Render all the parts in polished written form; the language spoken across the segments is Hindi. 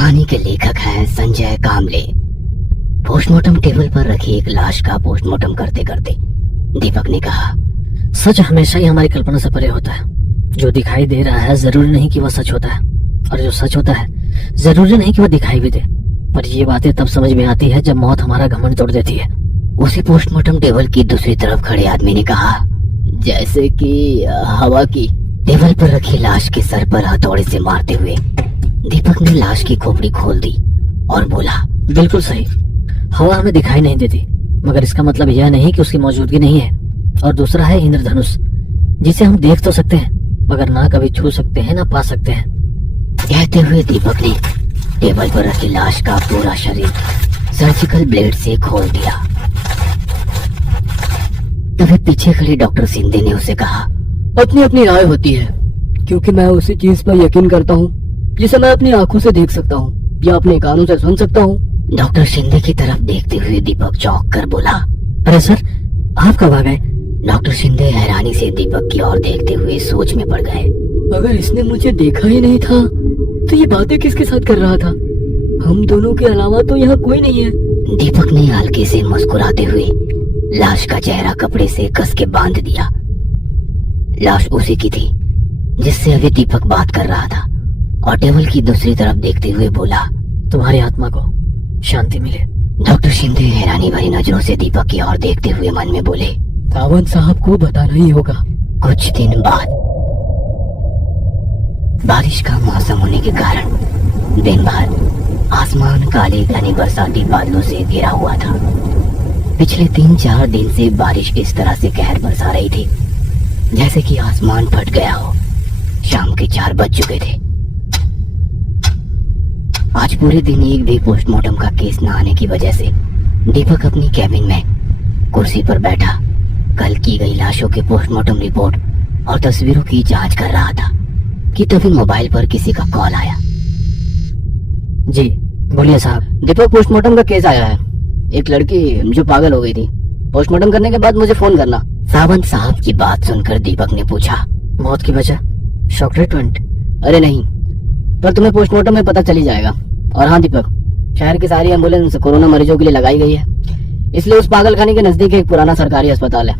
कहानी के लेखक हैं संजय कामले। पोस्टमार्टम टेबल पर रखी एक लाश का पोस्टमार्टम करते करते दीपक ने कहा, सच हमेशा ही हमारी कल्पना से परे होता है। जो दिखाई दे रहा है जरूरी नहीं कि वह सच होता है, और जो सच होता है जरूरी नहीं कि वह दिखाई भी दे। पर ये बातें तब समझ में आती है जब मौत हमारा घमंड तोड़ देती है। उसी पोस्टमार्टम टेबल की दूसरी तरफ खड़े आदमी ने कहा, जैसे कि हवा की। टेबल पर रखी लाश के सर पर हथौड़े से मारते हुए दीपक ने लाश की खोपड़ी खोल दी और बोला, बिल्कुल सही। हवा हमें दिखाई नहीं देती, मगर इसका मतलब यह नहीं कि उसकी मौजूदगी नहीं है। और दूसरा है इंद्रधनुष, जिसे हम देख तो सकते हैं मगर ना कभी छू सकते हैं ना पा सकते हैं। कहते हुए दीपक ने टेबल पर रखी लाश का पूरा शरीर सर्जिकल ब्लेड से खोल दिया। तभी पीछे खड़े डॉक्टर शिंदे ने उसे कहा, अपनी अपनी राय होती है, क्योंकि मैं उसी चीज पर यकीन करता हूँ जिसे मैं अपनी आंखों से देख सकता हूँ या अपने कानों से सुन सकता हूँ। डॉक्टर शिंदे की तरफ देखते हुए दीपक चौंक कर बोला, अरे सर, आप कब आ गए? डॉक्टर शिंदे हैरानी से दीपक की ओर देखते हुए सोच में पड़ गए। अगर इसने मुझे देखा ही नहीं था तो ये बातें किसके साथ कर रहा था? हम दोनों के अलावा तो यहाँ कोई नहीं है। दीपक ने हल्के से मुस्कुराते हुए लाश का चेहरा कपड़े से कस के बांध दिया। लाश उसी की थी जिससे अभी दीपक बात कर रहा था, और टेबल की दूसरी तरफ देखते हुए बोला, तुम्हारी आत्मा को शांति मिले। डॉक्टर शिंदे हैरानी भरी नजरों से दीपक की ओर देखते हुए मन में बोले, सावंत साहब को बताना ही होगा। कुछ दिन बाद बारिश का मौसम होने के कारण दिन भर आसमान काले घने बरसाती बादलों से घिरा हुआ था। पिछले 3-4 दिन से बारिश इस तरह से कहर बरसा रही थी जैसे कि आसमान फट गया हो। शाम के 4 बज चुके थे। आज पूरे दिन एक भी पोस्टमार्टम का केस न आने की वजह से दीपक अपनी कैबिन में कुर्सी पर बैठा कल की गई लाशों के पोस्टमार्टम रिपोर्ट और तस्वीरों की जांच कर रहा था कि तभी मोबाइल पर किसी का कॉल आया। जी बोलिए साहब। दीपक, पोस्टमार्टम का केस आया है। एक लड़की जो पागल हो गई थी, पोस्टमार्टम करने के बाद मुझे फोन करना। सावंत साहब की बात सुनकर दीपक ने पूछा, मौत की वजह शॉक ट्रीटमेंट? अरे नहीं, पर तुम्हें पोस्टमार्टम में पता चली जाएगा। और हाँ दीपक, शहर की सारी एम्बुलेंस कोरोना मरीजों के लिए लगाई गई है, इसलिए उस पागलखाने के नजदीक एक पुराना सरकारी अस्पताल है।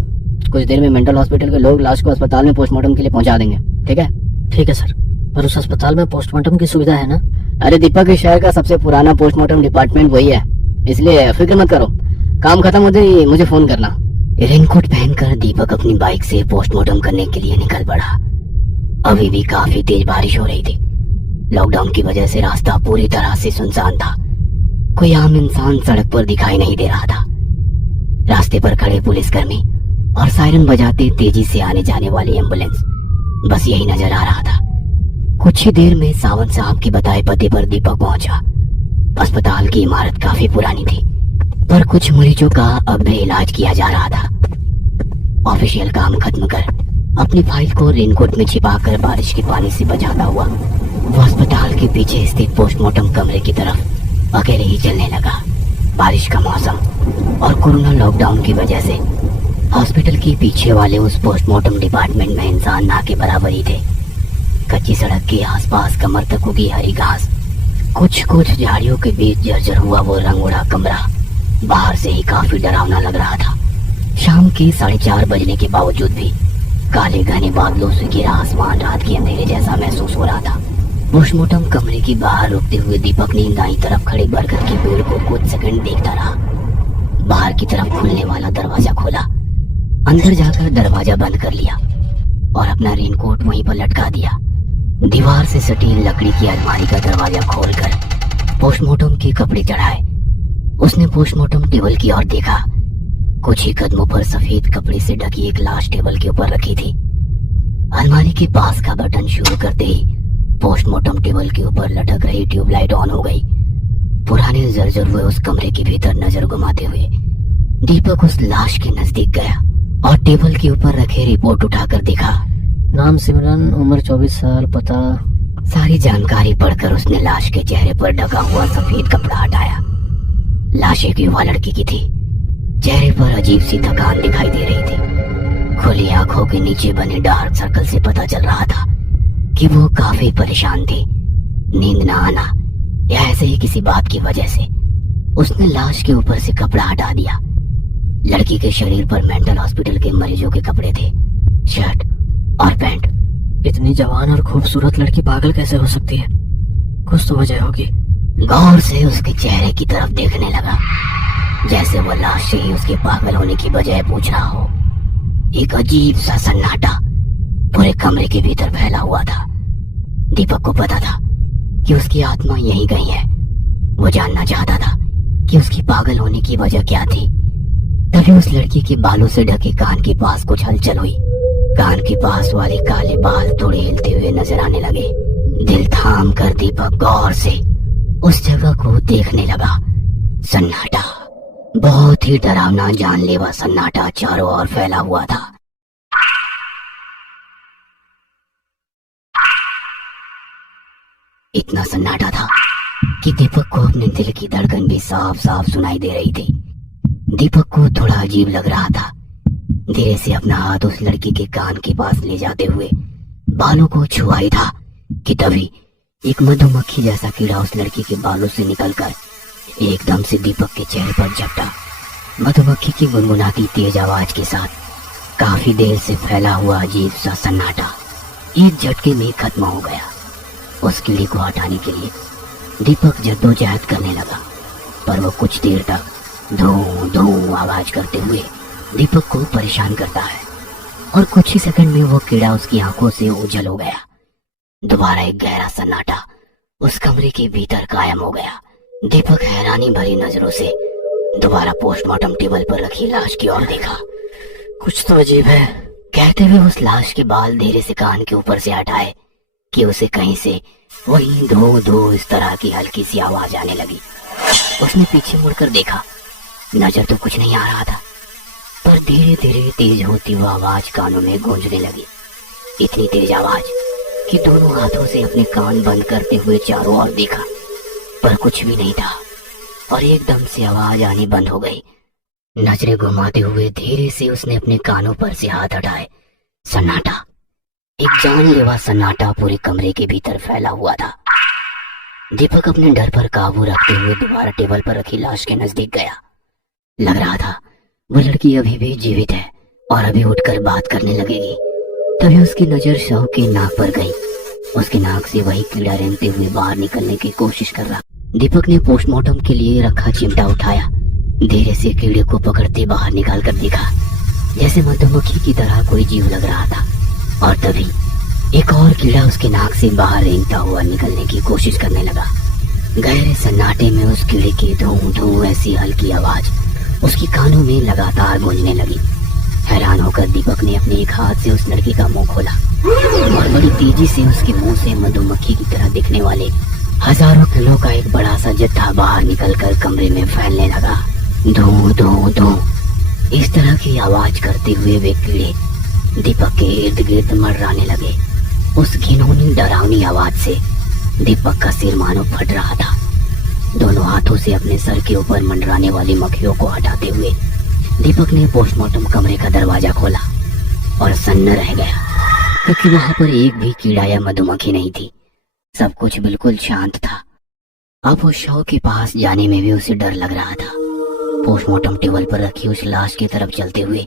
कुछ देर में मेंटल हॉस्पिटल के लोग लाश को अस्पताल में पोस्टमार्टम के लिए पहुंचा देंगे। ठीक है? ठीक है सर, पर उस अस्पताल में पोस्टमार्टम की सुविधा है ना? अरे दीपक, इस शहर का सबसे पुराना पोस्टमार्टम डिपार्टमेंट वही है, इसलिए फिक्र मत करो। काम खत्म होते ही मुझे फोन करना। रेनकोट पहनकर दीपक अपनी बाइक से पोस्टमार्टम करने के लिए निकल पड़ा। अभी भी काफी तेज बारिश हो रही थी। लॉकडाउन की वजह से रास्ता पूरी तरह से सुनसान था। कोई आम इंसान सड़क पर दिखाई नहीं दे रहा था। रास्ते पर खड़े पुलिसकर्मी और सायरन बजाते तेजी से आने जाने वाली एम्बुलेंस, बस यही नजर आ रहा था। कुछ ही देर में सावंत साहब के बताए पते पर दीपक पहुंचा। अस्पताल की इमारत काफी पुरानी थी, पर कुछ मरीजों का अब भी इलाज किया जा रहा था। ऑफिशियल काम खत्म कर अपनी फाइल को रेनकोट में छिपाकर बारिश के पानी से बचाता हुआ वो अस्पताल के पीछे स्थित पोस्टमार्टम कमरे की तरफ अकेले ही चलने लगा। बारिश का मौसम और कोरोना लॉकडाउन की वजह से हॉस्पिटल के पीछे वाले उस पोस्टमार्टम डिपार्टमेंट में इंसान ना के बराबर ही थे। कच्ची सड़क के आसपास कमर तक उगी हरी घास, कुछ झाड़ियों के बीच जर्जर हुआ वो रंग उड़ा कमरा बाहर से ही काफी डरावना लग रहा था। शाम के 4:30 बजने के बावजूद भी काले घने बादलों से घिरा आसमान रात के अंधेरे जैसा महसूस हो रहा था। पोस्टमार्टम कमरे की बाहर रुकते हुए दीपक ने दाईं तरफ खड़े बरगद के पेड़ को कुछ सेकंड देखता रहा। बाहर की तरफ खुलने वाला दरवाजा खोला, अंदर जाकर दरवाजा बंद कर लिया और अपना रेनकोट वहीं पर लटका दिया। दीवार से सटी लकड़ी की अलमारी का दरवाजा खोलकर पोस्टमार्टम के कपड़े चढ़ाए। उसने पोस्टमार्टम टेबल की ओर देखा। कुछ ही कदमों पर सफेद कपड़े से ढकी एक लाश टेबल के ऊपर रखी थी। अलमारी के पास का बटन शुरू करते ही पोस्टमार्टम टेबल के ऊपर लटक रही ट्यूबलाइट ऑन हो गई। पुराने जर्जर हुए उस कमरे के भीतर नजर घुमाते हुए दीपक उस लाश के नजदीक गया और टेबल के ऊपर रखे रिपोर्ट उठाकर देखा। नाम सिमरन, उम्र 24 साल, पता। सारी जानकारी पढ़कर उसने लाश के चेहरे पर ढका हुआ सफेद कपड़ा हटाया। लाश एक युवा लड़की की थी। चेहरे पर अजीब सी थकान दिखाई दे रही थी। खुली आंखों के नीचे बने डार्क सर्कल से पता चल रहा था कि वो काफी परेशान थी। नींद न आना, या ऐसे ही किसी बात की वजह से उसने लाश के ऊपर से कपड़ा हटा दिया। लड़की के शरीर पर मेंटल हॉस्पिटल के मरीजों के कपड़े थे, शर्ट और पैंट। इतनी जवान और खूबसूरत लड़की पागल कैसे हो सकती है? कुछ तो वजह होगी। गौर से उसके चेहरे की तरफ देखने लगा, जैसे वो लाश से ही उसके पागल होने की वजह पूछ रहा हो। एक अजीब सा सन्नाटा पूरे कमरे के भीतर फैला हुआ था। दीपक को पता था कि उसकी आत्मा यहीं गई है। वो जानना चाहता था कि उसकी पागल होने की वजह क्या थी। तभी उस लड़की के बालों से ढके कान के पास कुछ हलचल हुई। कान के पास वाले काले बाल थोड़े हिलते हुए नजर आने लगे। दिल थाम कर दीपक गौर से उस जगह को देखने लगा। सन्नाटा, बहुत ही डरावना जानलेवा सन्नाटा चारों ओर फैला हुआ था। इतना सन्नाटा था कि दीपक को अपने दिल की धड़कन भी साफ साफ सुनाई दे रही थी। दीपक को थोड़ा अजीब लग रहा था। धीरे से अपना हाथ उस लड़की के कान के पास ले जाते हुए बालों को छुआ ही था कि तभी एक मधुमक्खी जैसा कीड़ा उस लड़की के बालों से निकलकर एकदम से दीपक के चेहरे पर झपटा। मधुमक्खी की गुनगुनाती तेज आवाज के साथ काफी देर से फैला हुआ अजीब सा सन्नाटा एक झटके में खत्म हो गया। उस कीड़े को हटाने के लिए दीपक जद्दोजहद करने लगा, पर वो कुछ देर तक धू धू आवाज करते हुए दीपक को परेशान करता है और कुछ ही सेकंड में वो कीड़ा उसकी आंखों से ओझल हो गया। दोबारा एक गहरा सन्नाटा उस कमरे के भीतर कायम हो गया। दीपक हैरानी भरी नजरों से दोबारा पोस्टमार्टम टेबल पर रखी लाश की ओर देखा। कुछ तो अजीब है, कहते हुए उस लाश के बाल धीरे से कान के ऊपर से हटाए कि उसे कहीं से वही धो धो इस तरह की हल्की सी आवाज आने लगी। उसने पीछे मुड़कर देखा, नजर तो कुछ नहीं आ रहा था, पर धीरे धीरे तेज होती हुई आवाज कानों में गूंजने लगी। इतनी तेज आवाज कि दोनों हाथों से अपने कान बंद करते हुए चारों ओर देखा, पर कुछ भी नहीं था और एकदम से आवाज आनी बंद हो गई। नजरें घुमाते हुए धीरे से उसने अपने कानों पर से हाथ हटाए। सन्नाटा, एक जानलेवा सन्नाटा पूरे कमरे के भीतर फैला हुआ था। दीपक अपने डर पर काबू रखते हुए दोबारा टेबल पर रखी लाश के नजदीक गया। लग रहा था वो लड़की अभी भी जीवित है और अभी उठकर बात करने लगेगी। तभी उसकी नजर शव के नाक पर गई। उसके नाक से वही कीड़ा रेंगते हुए बाहर निकलने की कोशिश कर रहा। दीपक ने पोस्टमार्टम के लिए रखा चिमटा उठाया, धीरे से कीड़े को पकड़ते बाहर निकाल कर देखा, जैसे मधुमक्खी की तरह कोई जीव लग रहा था। और तभी एक और कीड़ा उसके नाक से बाहर रेंगता हुआ निकलने की कोशिश करने लगा। गहरे सन्नाटे में उस कीड़े की धू धू ऐसी हल्की आवाज उसकी कानों में लगातार गूंजने लगी। हैरान होकर दीपक ने अपने एक हाथ से उस लड़की का मुंह खोला और बड़ी तेजी से उसके मुंह से मधुमक्खी की तरह दिखने वाले हजारों किलो का एक बड़ा सा जत्था बाहर निकलकर कमरे में फैलने लगा। धू धू धू इस तरह की आवाज करते हुए वे कीड़े दीपक के इर्द गिर्द मंडराने लगे। उस घिनौनी डरावनी आवाज से दीपक का सिर मानो फट रहा था। दोनों हाथों से अपने सर के ऊपर मंडराने वाली मक्खियों को हटाते हुए दीपक ने पोस्टमार्टम कमरे का दरवाजा खोला और सन्न रह गया, क्योंकि वहां पर एक भी कीड़ा या मधुमक्खी नहीं थी। सब कुछ बिल्कुल शांत था। अब उस शव के पास जाने में भी उसे डर लग रहा था। पोस्टमार्टम टेबल पर रखी उस लाश की तरफ चलते हुए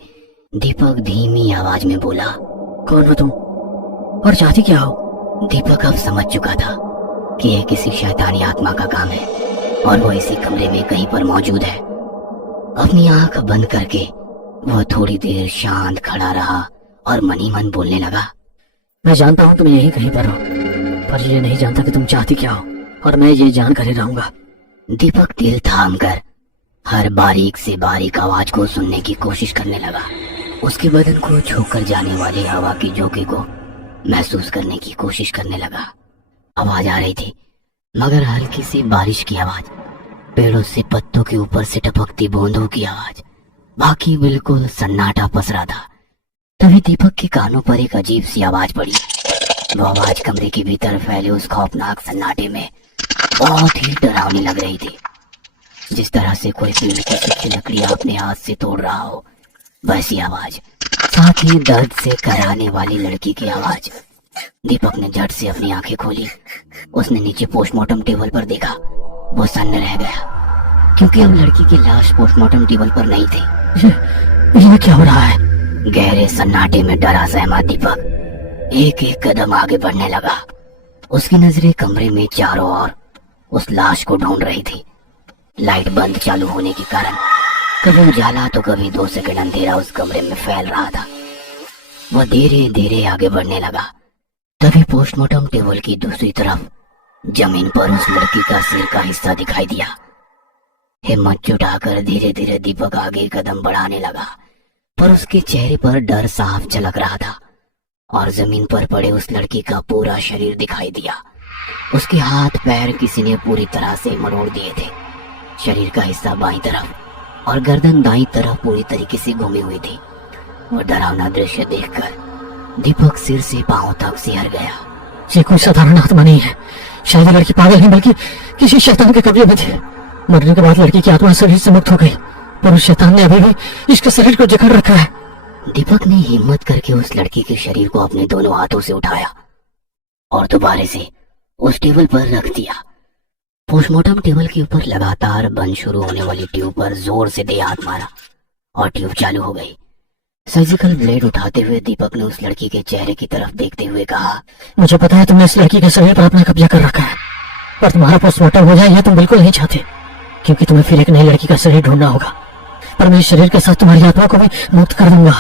दीपक धीमी आवाज में बोला, कौन हो तुम और चाहती क्या हो? दीपक अब समझ चुका था कि यह किसी शैतानी आत्मा का काम है और वो इसी कमरे में कहीं पर मौजूद है। अपनी आंख बंद करके वह थोड़ी देर शांत खड़ा रहा और मन ही मन बोलने लगा, मैं जानता हूँ तुम यहीं कहीं पर हो, पर ये नहीं जानता कि तुम चाहती क्या हो, और मैं ये जान कर ही रहूंगा। दीपक दिल थाम कर हर बारीक से बारीक आवाज को सुनने की कोशिश करने लगा। उसके बदन को छूकर जाने वाली हवा की झोंके को महसूस करने की कोशिश करने लगा। आवाज आ रही थी, मगर हल्की सी बारिश की आवाज, पेड़ों से पत्तों के ऊपर से टपकती बूंदों की आवाज, बाकी बिल्कुल सन्नाटा पसरा था। तभी दीपक के कानों पर एक अजीब सी आवाज पड़ी। वो आवाज कमरे के भीतर फैले उस खौफनाक सन्नाटे में बहुत ही डरावनी लग रही थी। जिस तरह से कोई पेड़ की सूखी लकड़ी अपने हाथ से तोड़ रहा हो, वैसी आवाज, साथ ही दर्द से कराने वाली लड़की की आवाज। दीपक ने झट से अपनी आंखें खोली। उसने नीचे पोस्टमार्टम टेबल पर देखा वो सन्न रह गया, क्योंकि अब लड़की की लाश पोस्टमार्टम टेबल पर नहीं थी। ये क्या हो रहा है? गहरे सन्नाटे में डरा सहमा दीपक एक एक कदम आगे बढ़ने लगा। उसकी नजरें कमरे में चारों ओर उस लाश को ढूंढ रही थी। लाइट बंद चालू होने के कारण कभी उजाला तो कभी 2 सेकंड अंधेरा उस कमरे में फैल रहा था। वह धीरे धीरे आगे बढ़ने लगा। तभी पोस्टमार्टम टेबल की दूसरी तरफ जमीन पर उस लड़की का सिर का हिस्सा दिखाई दिया। हिम्मत जुटाकर धीरे धीरे दीपक आगे कदम बढ़ाने लगा, पर उसके चेहरे पर डर साफ झलक रहा था और जमीन पर पड़े उस लड़की का पूरा शरीर दिखाई दिया। उसके हाथ पैर किसी ने पूरी तरह से मरोड़ दिए थे। शरीर का हिस्सा बाईं तरफ और गर्दन दाईं तरफ पूरी तरीके से घूमी हुई थी। वह डरावना दृश्य देखकर दीपक सिर से पांव तक सिहर गया। ये कोई साधारण आत्मा नहीं है। शायद ये लड़की पागल नहीं बल्कि किसी शैतान के कब्जे में थी। मरने के बाद लड़की की आत्मा शरीर से मुक्त हो गई, पर उस शैतान ने अभी भी इसके शरीर को जकड़ रखा है। दीपक ने हिम्मत करके उस लड़की के शरीर को अपने दोनों हाथों से उठाया और दोबारा से उस टेबल पर रख दिया। पोस्टमार्टम टेबल के ऊपर लगातार बंद शुरू होने वाली ट्यूब पर जोर से दे हाथ मारा और ट्यूब चालू हो गई। सर्जिकल ब्लेड उठाते हुए दीपक ने उस लड़की के चेहरे की तरफ देखते हुए कहा, मुझे पता है तुमने इस लड़की के शरीर पर अपना कब्जा कर रखा है, पर तुम्हारा पोस्टमार्टम हो जाए यह तुम बिल्कुल नहीं चाहते, क्योंकि तुम्हें फिर एक नई लड़की का शरीर ढूंढना होगा। पर मैं इस शरीर के साथ तुम्हारी आत्मा को भी मुक्त कर दूंगा।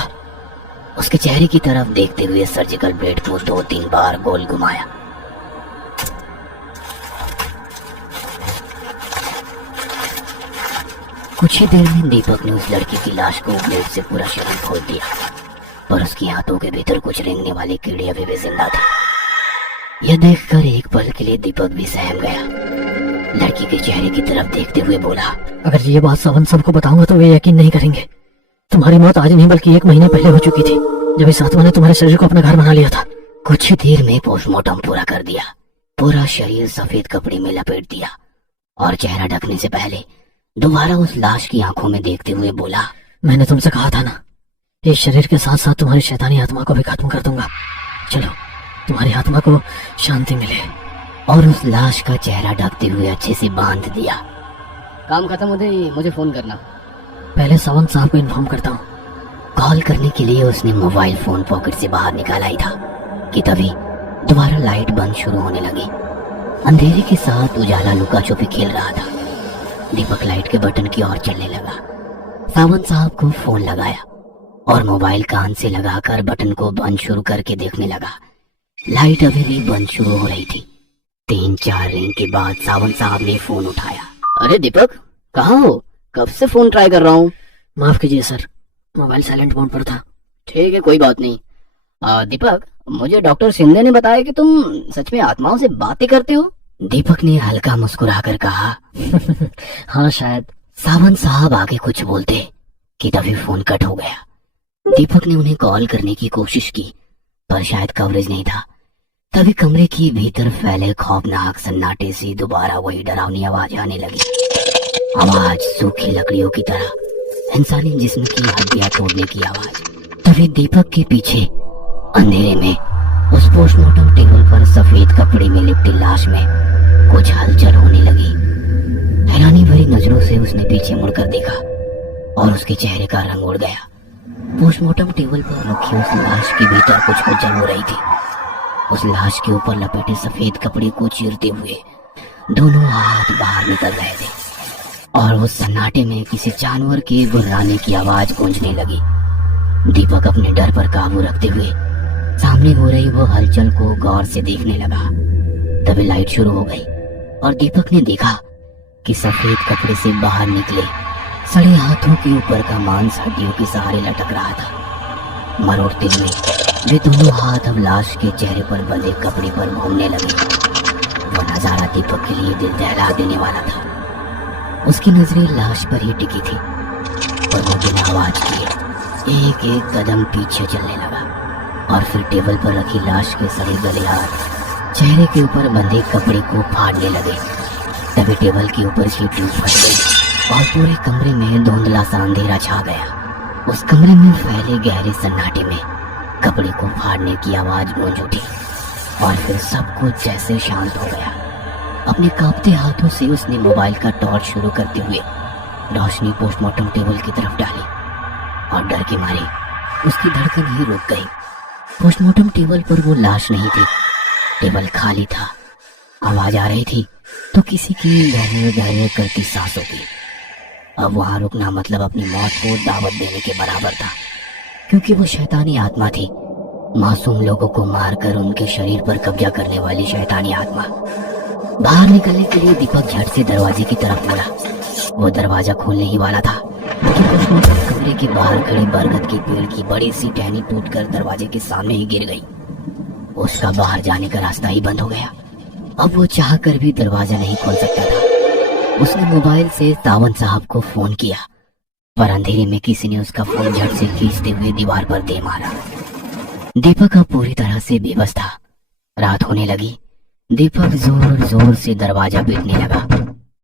उसके चेहरे की तरफ देखते हुए सर्जिकल ब्लेड को 2-3 बार गोल घुमाया। कुछ ही देर में दीपक ने उस लड़की की लाश को ब्लेड से पूरा शरीर खोल दिया, पर उसकी हाथों के भीतर कुछ रेंगने वाले कीड़े अभी भी जिंदा थे। यह देखकर एक पल के लिए दीपक भी सहम गया। लड़की के चेहरे की तरफ देखते हुए बोला, अगर ये बात सावन सबको बताऊंगा तो वे यकीन नहीं करेंगे। तुम्हारी मौत आज नहीं बल्कि 1 महीने पहले हो चुकी थी, जब इस आत्मा ने तुम्हारे शरीर को अपना घर बना लिया था। कुछ ही देर में पोस्टमार्टम पूरा कर दिया। पूरा शरीर सफेद कपड़े में लपेट दिया और चेहरा ढकने से पहले दोबारा उस लाश की आंखों में देखते हुए बोला, मैंने तुमसे कहा था ना, इस शरीर के साथ साथ तुम्हारी शैतानी आत्मा को भी खत्म कर दूंगा। चलो तुम्हारी आत्मा को शांति मिले। और उस लाश का चेहरा ढकते हुए अच्छे से बांध दिया। काम खत्म होते ही मुझे फोन करना। पहले सावंत साहब को इन्फॉर्म करता हूँ। कॉल करने के लिए उसने मोबाइल फोन पॉकेट से बाहर निकाला ही था कि तभी दोबारा लाइट बंद शुरू होने लगी। अंधेरे के साथ उजाला लुका छुपी खेल रहा था। दीपक लाइट के बटन की ओर चलने लगा। सावंत साहब को फोन लगाया और मोबाइल कान से लगाकर बटन को बंद शुरू करके देखने लगा। लाइट अभी भी बंद शुरू हो रही थी। 3-4 रिंग के बाद सावंत साहब ने फोन उठाया। अरे दीपक, कहाँ हो? कब से फोन ट्राई कर रहा हूँ। माफ कीजिए सर, मोबाइल साइलेंट मोड पर था। ठीक है, कोई बात नहीं। दीपक, मुझे डॉक्टर शिंदे ने बताया कि तुम सच में आत्माओं से बातें करते हो। दीपक ने हल्का मुस्कुराकर कहा। हाँ शायद। सावंत साहब आगे कुछ बोलते कि तभी फोन कट हो गया। दीपक ने उन्हें कॉल करने की कोशिश की, पर शायद कवरेज नहीं था। तभी कमरे के भीतर फैले खौफनाक सन्नाटे से दोबारा वही डरावनी आवाज आने लगी। आवाज सूखी लकड़ियों की तरह, इंसानी जिस्म की हड्डियां तोड़ने की आवाज। तभी दीपक के पीछे अंधेरे में उस पोस्टमार्टम टेबल पर सफेद कपड़े में लिपटी लाश में कुछ हलचल होने लगी। हैरानी भरी नजरों से उसने पीछे मुड़कर देखा और उसके चेहरे का रंग उड़ गया। पोस्टमार्टम टेबल पर रखी उस लाश के भीतर कुछ हलचल हो रही थी। उस लाश के ऊपर लपेटे सफेद कपड़े को चीरते हुए दोनों हाथ बाहर निकल रहे थे और उस सन्नाटे में किसी जानवर के गुर्राने की आवाज गूंजने लगी। दीपक अपने डर पर काबू रखते हुए सामने हो रही वो हलचल को गौर से देखने लगा। तभी लाइट शुरू हो गई और दीपक ने देखा कि सफेद कपड़े से बाहर निकले सड़े हाथों के ऊपर का मांस हड्डियों के सहारे लटक रहा था। मरोड़ते हुए वे दोनों हाथ अब लाश के चेहरे पर बंधे कपड़े पर घूमने लगे। वो नजारा दीपक के लिए दिल दहला देने वाला था। उसकी नजरें लाश पर ही टिकी थी और वो बिना आवाज किए एक एक कदम पीछे चलने लगा और फिर टेबल पर रखी लाश के सड़े गले हाथ चेहरे के ऊपर बंधे कपड़े को फाड़ने लगे। तभी टेबल के ऊपर की ट्यूब फट गई और पूरे कमरे में धुंधला सा अंधेरा छा गया। उस कमरे में फैले गहरे सन्नाटे में कपड़े को फाड़ने की आवाज गूंज उठी और फिर सब कुछ जैसे शांत हो गया। अपने कांपते हाथों से उसने मोबाइल का टॉर्च शुरू करते हुए रोशनी पोस्टमार्टम टेबल की तरफ डाली और डर के मारे उसकी धड़कन ही रुक गई। पोस्टमार्टम टेबल पर वो लाश नहीं थी, टेबल खाली था। आवाज आ रही थी तो किसी की गहरे करती सांसों की। अब वहां रुकना मतलब अपनी मौत को दावत देने के बराबर था, क्योंकि वो शैतानी आत्मा थी, मासूम लोगों को मारकर उनके शरीर पर कब्जा करने वाली शैतानी आत्मा। बाहर निकलने के लिए दीपक झट से दरवाजे की तरफ मुड़ा। वो दरवाजा खोलने ही वाला था कि पोस्टमार्टम कमरे के बाहर खड़े बरगद के पेड़ की बड़ी सी टहनी टूटकर दरवाजे के सामने ही गिर गई। उसका बाहर जाने का रास्ता ही बंद हो गया। अब वो चाह कर भी दरवाजा नहीं खोल सकता था। उसने मोबाइल से सावंत साहब को फोन किया, पर अंधेरे में किसी ने उसका फोन झट से खींचते हुए दीवार पर दे मारा। दीपक अब पूरी तरह से बेबस था। रात होने लगी। दीपक जोर जोर से दरवाजा पीटने लगा,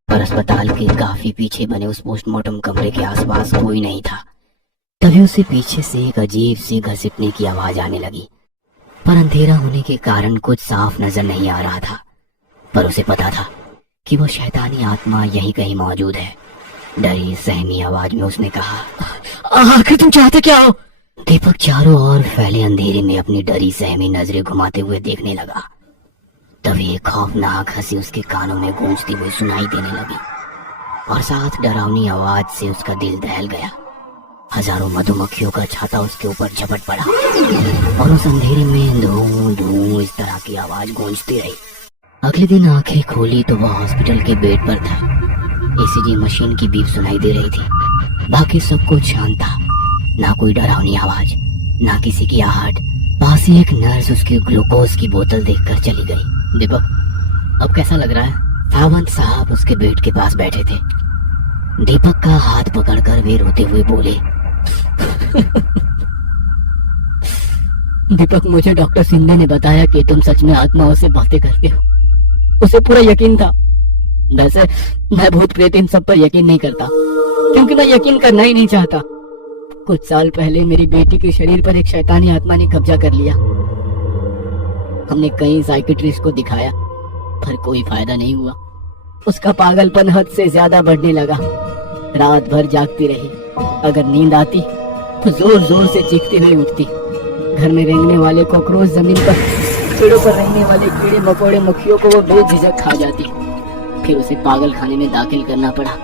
पर अस्पताल के काफी पीछे बने उस पोस्टमार्टम कमरे के आसपास कोई नहीं था। तभी उसे पीछे से एक अजीब सी घसीटने की आवाज आने लगी, पर अंधेरा होने के कारण कुछ साफ नजर नहीं आ रहा था। पर उसे पता था कि वो शैतानी आत्मा यहीं कहीं मौजूद है। डरी सहमी आवाज में उसने कहा, आखिर तुम चाहते क्या हो? दीपक चारों ओर फैले अंधेरे में अपनी डरी सहमी नजरें घुमाते हुए देखने लगा। तभी एक खौफनाक हंसी उसके कानों में गूंजती हुई सुनाई देने लगी और साथ डरावनी आवाज से उसका दिल दहल गया। हजारों मधुमक्खियों का छाता उसके ऊपर झपट पड़ा और उस अंधेरे में धू धू इस तरह की आवाज गूंजती रही। अगले दिन आंखें खोली तो वह हॉस्पिटल के बेड पर था। ईसीजी मशीन की बीप सुनाई दे रही थी। बाकी सब कुछ शांत था, ना कोई डरावनी आवाज, ना किसी की आहट। पास ही एक नर्स उसकी ग्लूकोज की बोतल देखकर चली गई। दीपक, अब कैसा लग रहा है? सावंत साहब उसके बेड के पास बैठे थे। दीपक का हाथ पकड़कर वे रोते हुए बोले, दीपक, मुझे डॉक्टर सिंधे ने बताया कि तुम सच में आत्माओं से बातें करते हो। उसे पूरा यकीन था। वैसे मैं भूत प्रेत इन सब पर यकीन नहीं करता, क्योंकि मैं यकीन करना ही नहीं चाहता। कुछ साल पहले मेरी बेटी के शरीर पर एक शैतानी आत्मा ने कब्जा कर लिया। हमने कई साइकिट्रिस्ट को दिखाया, पर कोई फायदा नहीं हुआ। उसका पागलपन हद से ज्यादा बढ़ने लगा। रात भर जागती रही। अगर नींद आती तो जोर जोर से चीखती हुई उठती। घर में रेंगने वाले कॉकरोच, जमीन पर पेड़ों पर रहने वाले कीड़े मकोड़े मक्खियों को वो बेझिझक खा जाती। फिर उसे पागल खाने में दाखिल करना पड़ा।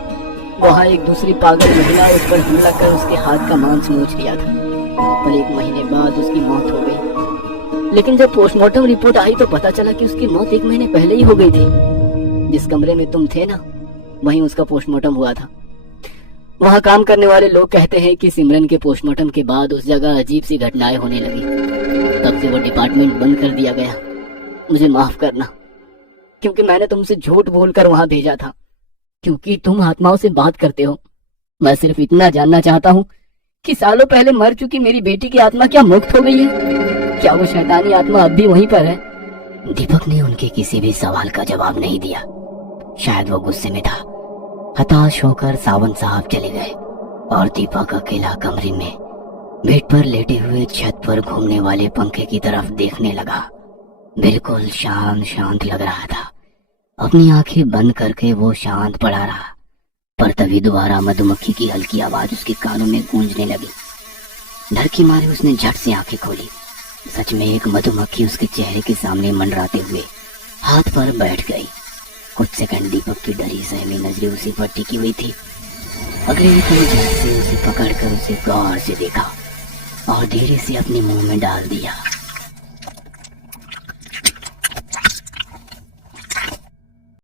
वहाँ एक दूसरी पागल महिला उस पर हमला कर उसके हाथ का मांस नोच लिया था, पर 1 महीने बाद उसकी मौत हो गई। लेकिन जब पोस्टमार्टम रिपोर्ट आई तो पता चला कि उसकी मौत 1 महीने पहले ही हो गई थी। जिस कमरे में तुम थे ना, वहीं उसका पोस्टमार्टम हुआ था। वहाँ काम करने वाले लोग कहते हैं कि सिमरन के पोस्टमार्टम के बाद उस जगह अजीब सी घटनाएं होने लगी। तब से वो डिपार्टमेंट बंद कर दिया गया। मुझे माफ करना, क्योंकि मैंने तुमसे झूठ बोलकर वहाँ भेजा था, क्योंकि तुम आत्माओं से बात करते हो। मैं सिर्फ इतना जानना चाहता हूँ कि सालों पहले मर चुकी मेरी बेटी की आत्मा क्या मुक्त हो गई है? क्या वो शैतानी आत्मा अब भी वहीं पर है? दीपक ने उनके किसी भी सवाल का जवाब नहीं दिया। शायद वो गुस्से में था। हताश होकर सावंत साहब चले गए और दीपक अकेला कमरे में बेड पर लेटे हुए छत पर घूमने वाले पंखे की तरफ देखने लगा। बिल्कुल शांत शांत लग रहा था। अपनी आंखें बंद करके वो शांत पड़ा रहा, पर तभी दोबारा मधुमक्खी की हल्की आवाज उसके कानों में गूंजने लगी। डर की मारे उसने झट से आंखें खोली। सच में एक मधुमक्खी उसके चेहरे के सामने मंडराते हुए हाथ पर बैठ गई। कुछ सेकंड दीपक की डरी सहमी नजरें उसी पर टिकी हुई थी। अगले एक ने झट से उसे पकड़कर उसे गौर से देखा और धीरे से अपने मुंह में डाल दिया।